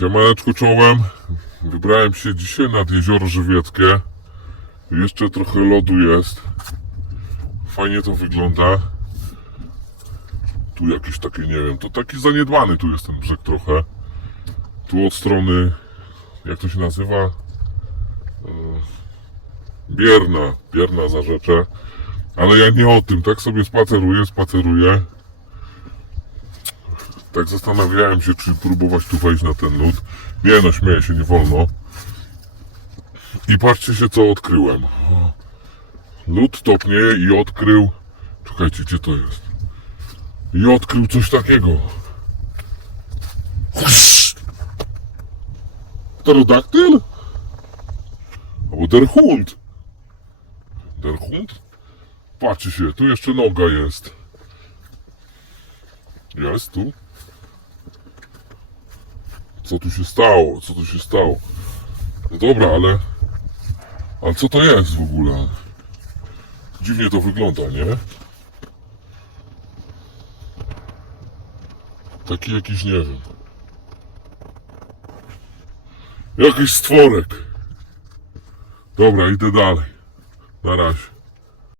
Siemaneczku czołem. Wybrałem się dzisiaj nad jezioro Żywieckie. Jeszcze trochę lodu jest. Fajnie to wygląda. Tu jakieś takie, nie wiem, to taki zaniedbany tu jest ten brzeg trochę. Tu od strony, jak to się nazywa? E, Bierna, Bierna za rzeczę. Ale ja nie o tym, tak sobie spaceruję, spaceruję. Tak zastanawiałem się, czy próbować tu wejść na ten lód. Nie no, śmieję się, nie wolno. I patrzcie się, co odkryłem. Lód topnieje i odkrył... Czekajcie, gdzie to jest? I odkrył coś takiego. Pterodaktyl? Albo der Hund. Der? Patrzcie się, tu jeszcze noga jest. Jest tu? Co tu się stało? Co tu się stało? No dobra, ale... Ale co to jest w ogóle? Dziwnie to wygląda, nie? Taki jakiś, nie wiem. Jakiś stworek. Dobra, idę dalej. Na razie.